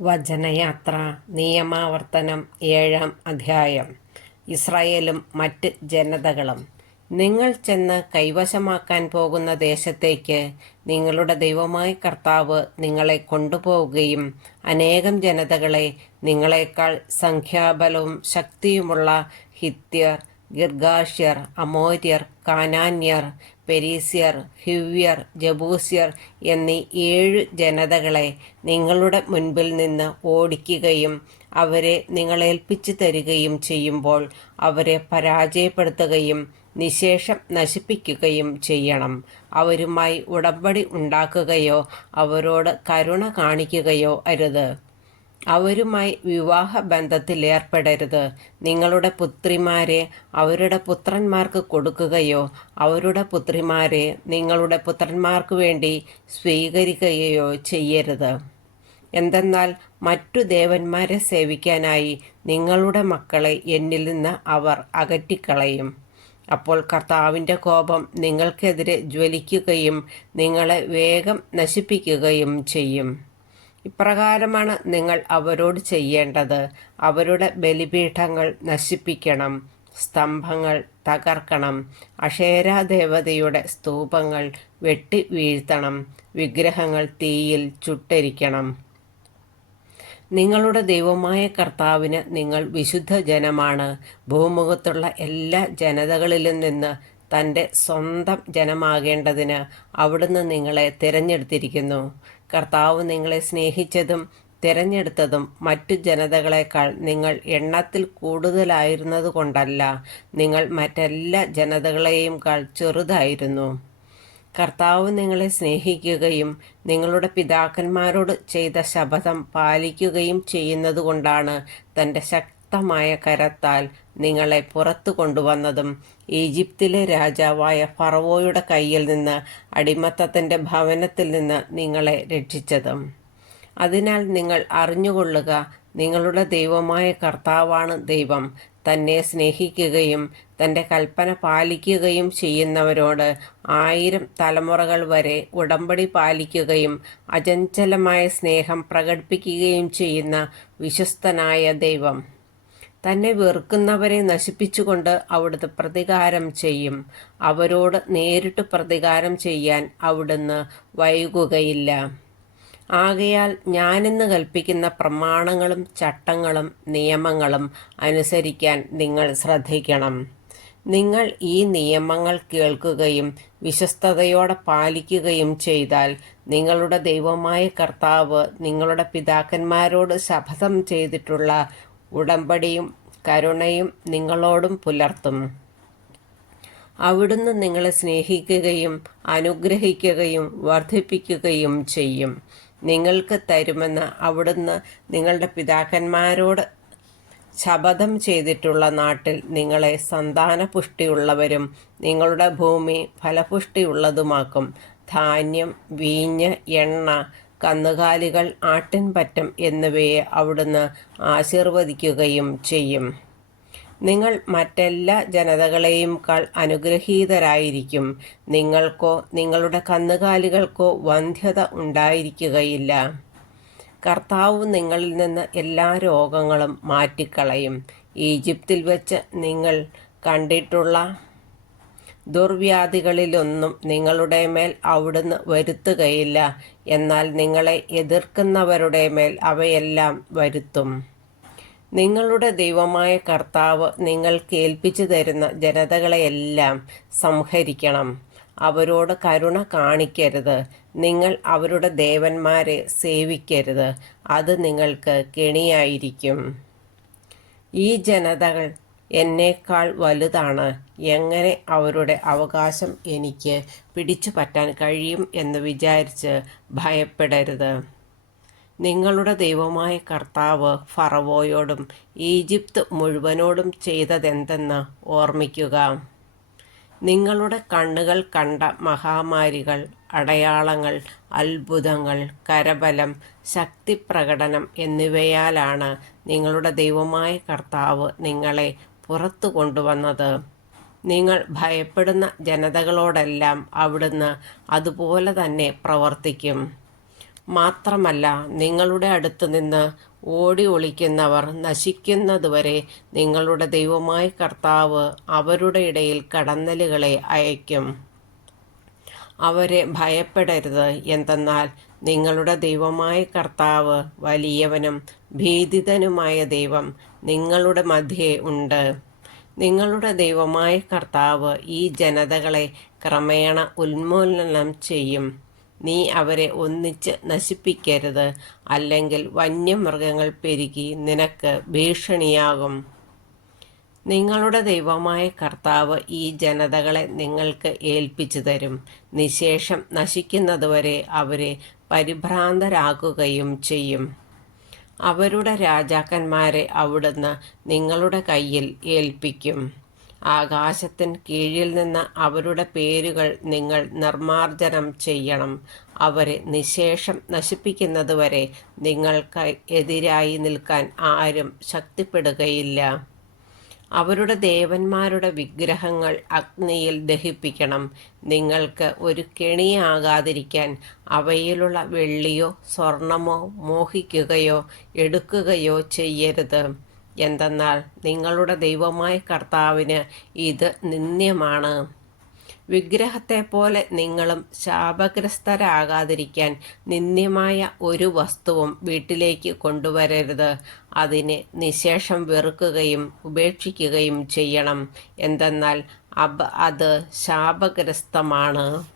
വചനയാത്ര നിയമാവർത്തനം 7-ാം അധ്യായം. ഇസ്രായേലും മറ്റ് ജനതകളും. നിങ്ങൾ ചെന്ന് കൈവശമാക്കാൻ പോകുന്ന ദേശത്തേക്ക് നിങ്ങളുടെ ദൈവമായ കർത്താവ് നിങ്ങളെ കൊണ്ടുപോവുകയും അനേകം ജനതകളെ, നിങ്ങളെക്കാൾ സംഖ്യാബലവും ശക്തിയുമുള്ള ഹിത്യർ, ഗിർഗാഷ്യർ, അമോര്യർ, കാനാന്യർ, പെരീസ്യർ, ഹിവ്യർ, ജബൂസ്യർ എന്നീ 7 ജനതകളെ നിങ്ങളുടെ മുൻപിൽ നിന്ന് ഓടിക്കുകയും അവരെ നിങ്ങളേൽപ്പിച്ചു തരികയും ചെയ്യുമ്പോൾ അവരെ പരാജയപ്പെടുത്തുകയും നിശേഷം നശിപ്പിക്കുകയും ചെയ്യണം. അവരുമായി ഉടമ്പടി ഉണ്ടാക്കുകയോ അവരോട് കരുണ കാണിക്കുകയോ അരുത്. അവരുമായി വിവാഹബന്ധത്തിലേർപ്പെടരുത്. നിങ്ങളുടെ പുത്രിമാരെ അവരുടെ പുത്രന്മാർക്ക് കൊടുക്കുകയോ അവരുടെ പുത്രിമാരെ നിങ്ങളുടെ പുത്രന്മാർക്ക് വേണ്ടി സ്വീകരിക്കുകയോ ചെയ്യരുത്. എന്തെന്നാൽ മറ്റു ദേവന്മാരെ സേവിക്കാനായി നിങ്ങളുടെ മക്കളെ എന്നിൽ നിന്ന് അവർ അകറ്റിക്കളയും. അപ്പോൾ കർത്താവിൻ്റെ കോപം നിങ്ങൾക്കെതിരെ ജ്വലിക്കുകയും നിങ്ങളെ വേഗം നശിപ്പിക്കുകയും ചെയ്യും. ഇപ്രകാരമാണ് നിങ്ങൾ അവരോട് ചെയ്യേണ്ടത്. അവരുടെ ബലിപീഠങ്ങൾ നശിപ്പിക്കണം, സ്തംഭങ്ങൾ തകർക്കണം, അക്ഷേരാദേവതയുടെ സ്തൂപങ്ങൾ വെട്ടി വീഴ്ത്തണം, വിഗ്രഹങ്ങൾ തീയിൽ ചുട്ടരിക്കണം. നിങ്ങളുടെ ദൈവമായ കർത്താവിന് നിങ്ങൾ വിശുദ്ധ ജനമാണ്. ഭൂമുഖത്തുള്ള എല്ലാ ജനതകളിലും നിന്ന് തൻ്റെ സ്വന്തം ജനമാകേണ്ടതിന് അവിടുന്ന് നിങ്ങളെ തിരഞ്ഞെടുത്തിരിക്കുന്നു. കർത്താവ് നിങ്ങളെ സ്നേഹിച്ചതും തിരഞ്ഞെടുത്തതും മറ്റു ജനതകളെക്കാൾ നിങ്ങൾ എണ്ണത്തിൽ കൂടുതലായിരുന്നതുകൊണ്ടല്ല, നിങ്ങൾ മറ്റെല്ലാ ജനതകളെയും ചെറുതായിരുന്നു. കർത്താവ് നിങ്ങളെ സ്നേഹിക്കുകയും നിങ്ങളുടെ പിതാക്കന്മാരോട് ചെയ്ത ശപഥം പാലിക്കുകയും ചെയ്യുന്നതുകൊണ്ടാണ് തൻ്റെ ശക്തമായ കരത്താൽ നിങ്ങളെ പുറത്തു കൊണ്ടുവന്നതും ഈജിപ്തിലെ രാജാവായ ഫറവോയുടെ കയ്യിൽ നിന്ന്, അടിമത്തത്തിൻ്റെ ഭവനത്തിൽ നിന്ന് നിങ്ങളെ രക്ഷിച്ചതും. അതിനാൽ നിങ്ങൾ അറിഞ്ഞുകൊള്ളുക, നിങ്ങളുടെ ദൈവമായ കർത്താവാണ് ദൈവം. തന്നെ സ്നേഹിക്കുകയും തൻ്റെ കൽപ്പന പാലിക്കുകയും ചെയ്യുന്നവരോട് 1000 തലമുറകൾ വരെ ഉടമ്പടി പാലിക്കുകയും അചഞ്ചലമായ സ്നേഹം പ്രകടിപ്പിക്കുകയും ചെയ്യുന്ന വിശ്വസ്തനായ ദൈവം. തന്നെ വെറുക്കുന്നവരെ നശിപ്പിച്ചുകൊണ്ട് അവിടുന്ന് പ്രതികാരം ചെയ്യും. അവരോട് നേരിട്ട് പ്രതികാരം ചെയ്യാൻ അവിടുന്ന് വൈകുകയില്ല. ആകയാൽ ഞാനിന്ന് കൽപ്പിക്കുന്ന പ്രമാണങ്ങളും ചട്ടങ്ങളും നിയമങ്ങളും അനുസരിക്കാൻ നിങ്ങൾ ശ്രദ്ധിക്കണം. നിങ്ങൾ ഈ നിയമങ്ങൾ കേൾക്കുകയും വിശ്വസ്തയോടെ പാലിക്കുകയും ചെയ്താൽ നിങ്ങളുടെ ദൈവമായ കർത്താവ് നിങ്ങളുടെ പിതാക്കന്മാരോട് ശപഥം ചെയ്തിട്ടുള്ള ഉടമ്പടിയും കരുണയും നിങ്ങളോടും പുലർത്തും. അവിടുന്ന് നിങ്ങളെ സ്നേഹിക്കുകയും അനുഗ്രഹിക്കുകയും വർദ്ധിപ്പിക്കുകയും ചെയ്യും. നിങ്ങൾക്ക് തരുമെന്ന് അവിടുന്ന് നിങ്ങളുടെ പിതാക്കന്മാരോട് ശപഥം ചെയ്തിട്ടുള്ള നാട്ടിൽ നിങ്ങളെ സന്താനപുഷ്ടിയുള്ളവരും നിങ്ങളുടെ ഭൂമി ഫലപുഷ്ടിയുള്ളതുമാക്കും. ധാന്യം, വീഞ്ഞ്, എണ്ണ, കന്നുകാലികൾ, ആട്ടിൻപറ്റം എന്നിവയെ അവിടുന്ന് ആശീർവദിക്കുകയും ചെയ്യും. നിങ്ങൾ മറ്റെല്ലാ ജനതകളെയുംക്കാൾ അനുഗ്രഹീതരായിരിക്കും. നിങ്ങൾക്കോ നിങ്ങളുടെ കന്നുകാലികൾക്കോ വന്ധ്യത ഉണ്ടായിരിക്കുകയില്ല. കർത്താവ് നിങ്ങളിൽ നിന്ന് എല്ലാ രോഗങ്ങളും മാറ്റിക്കളയും. ഈജിപ്തിൽ വെച്ച് നിങ്ങൾ കണ്ടിട്ടുള്ള ദുർവ്യാധികളിലൊന്നും നിങ്ങളുടെ മേൽ അവിടുന്ന് വരുത്തുകയില്ല. എന്നാൽ നിങ്ങളെ എതിർക്കുന്നവരുടെ മേൽ അവയെല്ലാം വരുത്തും. നിങ്ങളുടെ ദൈവമായ കർത്താവ് നിങ്ങൾക്ക് ഏൽപ്പിച്ചു തരുന്ന ജനതകളെയെല്ലാം സംഹരിക്കണം. അവരോട് കരുണ കാണിക്കരുത്. നിങ്ങൾ അവരുടെ ദേവന്മാരെ സേവിക്കരുത്. അത് നിങ്ങൾക്ക് കെണിയായിരിക്കും. ഈ ജനതകൾ എന്നേക്കാൾ വലുതാണ്. എങ്ങനെ അവരുടെ അവകാശം എനിക്ക് പിടിച്ചു പറ്റാൻ കഴിയും എന്ന് വിചാരിച്ച് ഭയപ്പെടരുത്. നിങ്ങളുടെ ദൈവമായ കർത്താവ് ഫറവോയോടും ഈജിപ്ത് മുഴുവനോടും ചെയ്തതെന്തെന്ന് ഓർമ്മിക്കുക. നിങ്ങളുടെ കണ്ണുകൾ കണ്ട മഹാമാരികൾ, അടയാളങ്ങൾ, അത്ഭുതങ്ങൾ, കരബലം, ശക്തിപ്രകടനം എന്നിവയാലാണ് നിങ്ങളുടെ ദൈവമായ കർത്താവ് നിങ്ങളെ പുറത്തു കൊണ്ടുവന്നത്. നിങ്ങൾ ഭയപ്പെടുന്ന ജനതകളോടെല്ലാം അവിടുന്ന് അതുപോലെ തന്നെ പ്രവർത്തിക്കും. മാത്രമല്ല നിങ്ങളുടെ അടുത്ത് നിന്ന് ഓടി ഒളിക്കുന്നവർ നശിക്കുന്നതുവരെ നിങ്ങളുടെ ദൈവമായ കർത്താവ് അവരുടെ ഇടയിൽ കടന്നലുകളെ അയക്കും. അവരെ ഭയപ്പെടരുത്, എന്തെന്നാൽ നിങ്ങളുടെ ദൈവമായ കർത്താവ് വലിയവനും ഭീതിതനുമായ ദൈവം നിങ്ങളുടെ മധ്യേ ഉണ്ട്. നിങ്ങളുടെ ദൈവമായ കർത്താവ് ഈ ജനതകളെ ക്രമേണ ഉന്മൂലനം ചെയ്യും. നീ അവരെ ഒന്നിച്ച് നശിപ്പിക്കരുത്, അല്ലെങ്കിൽ വന്യമൃഗങ്ങൾ പെരുകി നിനക്ക് ഭീഷണിയാകും. നിങ്ങളുടെ ദൈവമായ കർത്താവ് ഈ ജനതകളെ നിങ്ങൾക്ക് ഏൽപ്പിച്ചു തരും. നിശേഷം നശിക്കുന്നതുവരെ അവരെ പരിഭ്രാന്തരാക്കുകയും ചെയ്യും. അവരുടെ രാജാക്കന്മാരെ അവിടുന്ന് നിങ്ങളുടെ കയ്യിൽ ഏൽപ്പിക്കും. ആകാശത്തിന് കീഴിൽ നിന്ന് അവരുടെ പേരുകൾ നിങ്ങൾ നിർമ്മാർജ്ജനം ചെയ്യണം. അവരെ നിശേഷം നശിപ്പിക്കുന്നതുവരെ നിങ്ങൾക്ക് എതിരായി നിൽക്കാൻ ആരും ശക്തിപ്പെടുകയില്ല. അവരുടെ ദേവന്മാരുടെ വിഗ്രഹങ്ങൾ അഗ്നിയിൽ ദഹിപ്പിക്കണം. നിങ്ങൾക്ക് ഒരു കെണിയാകാതിരിക്കാൻ അവയിലുള്ള വെള്ളിയോ സ്വർണമോ മോഹിക്കുകയോ എടുക്കുകയോ ചെയ്യരുത്. എന്തെന്നാൽ നിങ്ങളുടെ ദൈവമായ കർത്താവിന് ഇത് നിന്ദ്യമാണ്. വിഗ്രഹത്തെപ്പോലെ നിങ്ങളും ശാപഗ്രസ്തരാകാതിരിക്കാൻ നിന്ദ്യമായ ഒരു വസ്തുവും വീട്ടിലേക്ക് കൊണ്ടുവരരുത്. അതിനെ നിശേഷം വെറുക്കുകയും ഉപേക്ഷിക്കുകയും ചെയ്യണം. എന്തെന്നാൽ അത് ശാപഗ്രസ്തമാണ്.